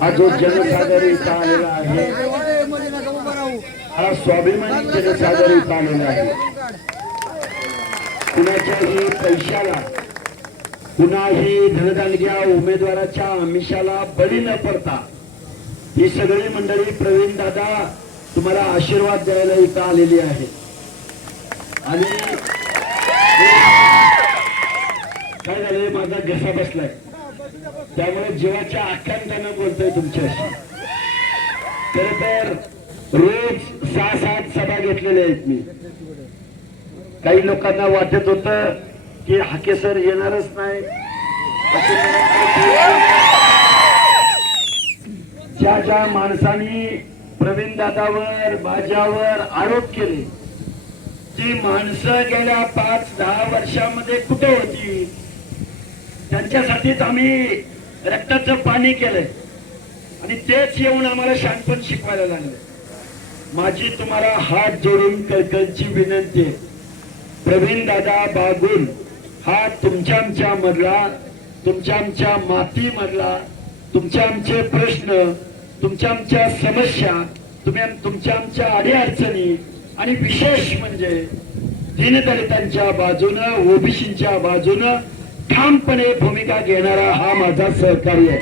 हा जो जनसागरी आलेला आहे हा स्वाभिमानी जनसागरी आलेला आहे. कुणाच्याही पैशाला कुणाही धनदानग्या उमेदवाराच्या आमिषाला बळी न पडता ही सगळी मंडळी प्रवीण दादा तुम्हाला आशीर्वाद द्यायला इथं आलेली आहे. आणि काय झालंय, माझा घसा बसलाय त्यामुळे जीवाच्या आकांतानं बोलतोय तुमच्याशी. खर तर रोज 6-7 सभा घेतलेल्या आहेत मी. काही लोकांना वाटत होत की हाके सर येणारच नाही. ज्या ज्या माणसांनी प्रवीण दादावर माझ्यावर आरोप केले ती माणसं गेल्या 5-10 वर्षामध्ये कुठे होती, त्यांच्यासाठीच आम्ही रक्ताचं पाणी केलंय आणि तेच येऊन आम्हाला शहाणपण शिकवायला लागले. माझी तुम्हाला हात जोडून कळकळीची विनंती आहे, प्रवीण दादा बागुल हा तुमच्या आमच्या मधला, तुमच्या आमच्या माती मधला, तुमच्या आमचे प्रश्न, तुमच्या आमच्या समस्या, तुमच्या आमच्या अडीअडचणी आणि विशेष म्हणजे दीनदलितांच्या बाजूनं, ओबीसीच्या बाजूनं ठामपणे भूमिका घेणारा हा माझा सहकारी आहे.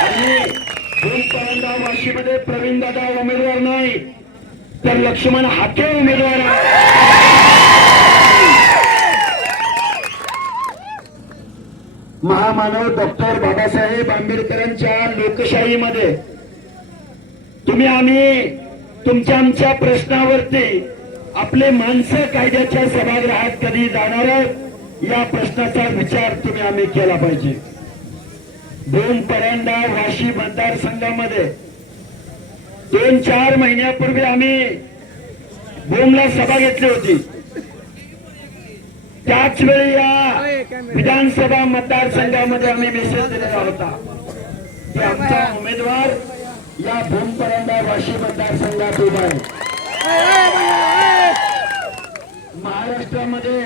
आणि भूमपरंडा वाशीमध्ये प्रवीण दादा उमेदवार नाही तर लक्ष्मण हाके उमेदवार आहे. महामानव डॉक्टर बाबासाहेब आंबेडकरांच्या लोकशाहीमध्ये तुम्ही आम्ही तुमच्या आमच्या प्रश्नावरती आपले माणसं कायद्याच्या सभागृहात कधी जाणार या प्रश्नाचा विचार तुम्ही आम्ही केला पाहिजे. भूम परंडा वाशी मतदारसंघामध्ये 2-4 महिन्यापूर्वी आम्ही भूमला सभा घेतली होती. त्याच वेळी या विधानसभा मतदारसंघामध्ये आम्ही मेसेज दिलेला होता की आमचा उमेदवार या भूम परंडा वाशी मतदारसंघात उभा आहे. महाराष्ट्रामध्ये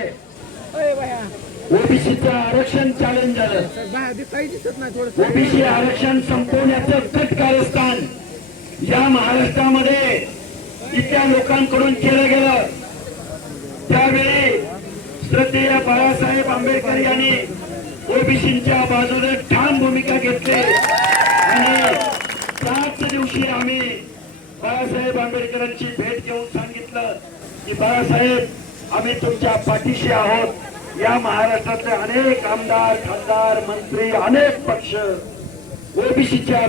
ओबीसीचं आरक्षण चॅलेंज झालं. ओबीसी आरक्षण संपवण्याचं कट कारस्थान या महाराष्ट्रामध्ये इथल्या लोकांकडून केलं गेलं. त्यावेळी श्रद्धेय बाळासाहेब आंबेडकर यांनी ओबीसीच्या बाजूने ठाम भूमिका घेतली आणि त्याच दिवशी आम्ही बाळासाहेब आंबेडकरांची भेट घेऊन सांगितलं की बाळासाहेब आम्ही तुमच्या पाठीशी आहोत. या महाराष्ट्रातले अनेक आमदार, खासदार, मंत्री, अनेक पक्ष ओबीसीच्या